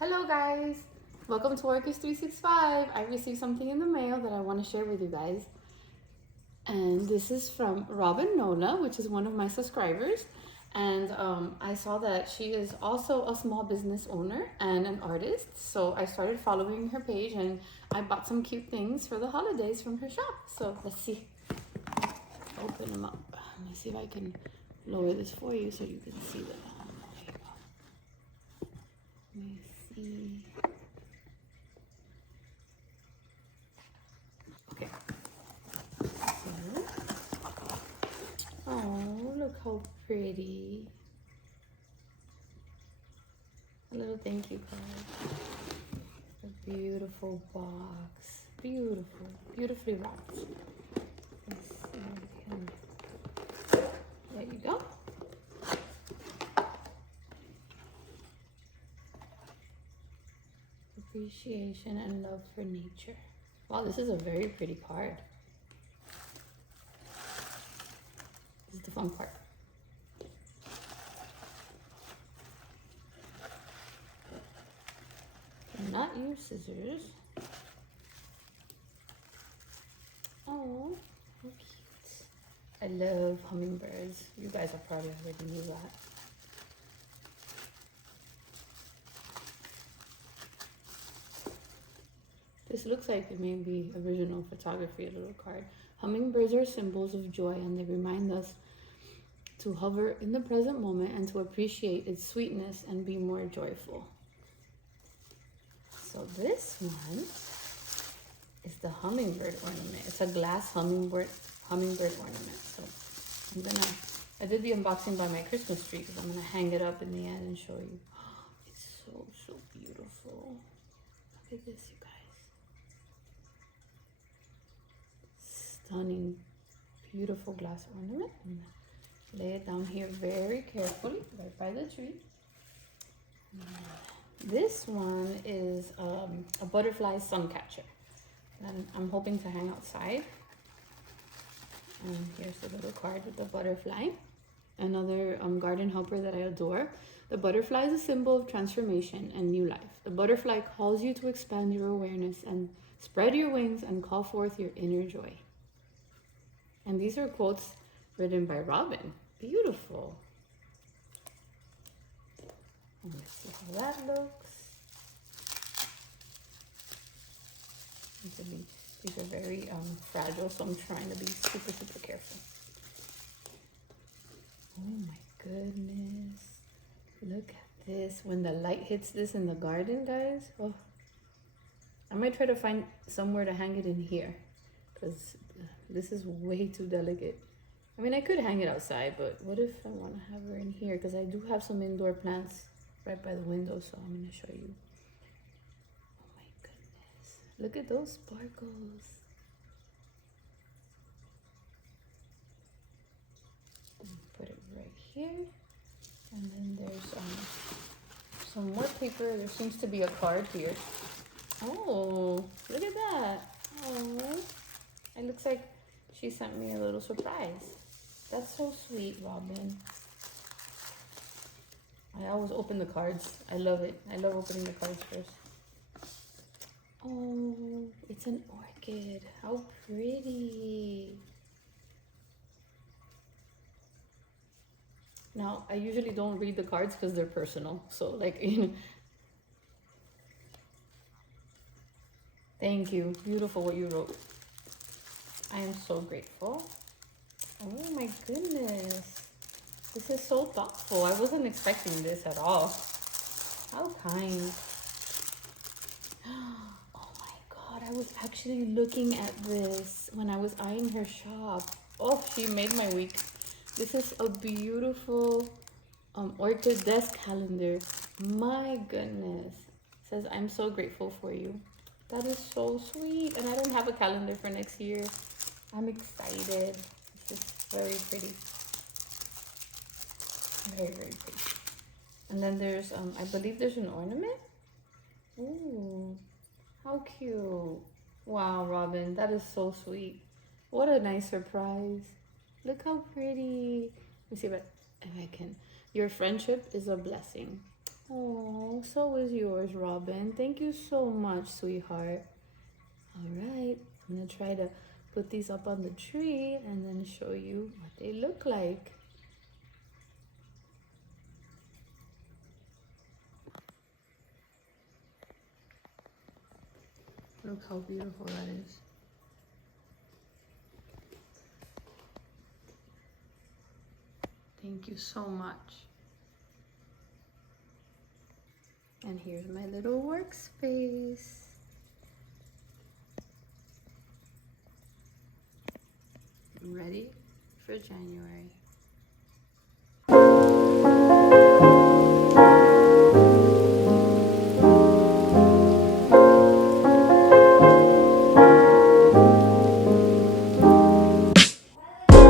Hello guys, welcome to Orchids 365. I received something in the mail that I want to share with you guys. And this is from Robyn Nola, which is one of my subscribers. And I saw that she is also a small business owner and an artist. So I started following her page and I bought some cute things for the holidays from her shop. So let's see. Open them up. Let me see if I can lower this for you so you can see them. There you go. Let me see. Okay. So, oh, look how pretty. A little thank you card. A beautiful box. Beautiful. Beautifully wrapped. Let's see if I can. There you go. Appreciation and love for nature. Wow, this is a very pretty card. This is the fun part. Not use scissors. Oh, how cute. I love hummingbirds. You guys are probably already knew that. This looks like it may be original photography, a little card. Hummingbirds are symbols of joy and they remind us to hover in the present moment and to appreciate its sweetness and be more joyful. So this one is the hummingbird ornament. It's a glass hummingbird ornament. So I did the unboxing by my Christmas tree because I'm gonna hang it up in the end and show you. It's so beautiful. Look at this, you guys. Stunning, beautiful glass ornament. I'm gonna lay it down here very carefully, right by the tree. This one is a butterfly sun catcher that I'm hoping to hang outside. And here's the little card with the butterfly. Another garden helper that I adore. The butterfly is a symbol of transformation and new life. The butterfly calls you to expand your awareness and spread your wings and call forth your inner joy. And these are quotes written by Robyn. Beautiful. Let's see how that looks. These are very fragile, so I'm trying to be super careful. Oh my goodness. Look at this. When the light hits this in the garden, guys. Oh, I might try to find somewhere to hang it in here because this is way too delicate. I mean, I could hang it outside, but what if I want to have her in here? Because I do have some indoor plants right by the window, so I'm going to show you. Oh my goodness. Look at those sparkles. Put it right here. And then there's some more paper. There seems to be a card here. Oh, look at that. Oh, it looks like she sent me a little surprise. That's so sweet, Robyn. I always open the cards. I love it. I love opening the cards first. Oh, it's an orchid. How pretty. Now, I usually don't read the cards because they're personal. So, like, you know. Thank you. Beautiful what you wrote. I am so grateful. Oh my goodness. This is so thoughtful. I wasn't expecting this at all. How kind. Oh my God, I was actually looking at this when I was eyeing her shop. Oh, she made my week. This is a beautiful orchid desk calendar. My goodness. It says, I'm so grateful for you. That is so sweet. And I don't have a calendar for next year. I'm excited. This is very pretty. Very pretty. And then there's, I believe there's an ornament. Ooh, how cute. Wow, Robyn, that is so sweet. What a nice surprise. Look how pretty. Let me see if I can. Your friendship is a blessing. Oh, so is yours, Robyn. Thank you so much, sweetheart. All right, I'm gonna try to put these up on the tree and then show you what they look like. Look how beautiful that is. Thank you so much. And here's my little workspace. I'm ready for January.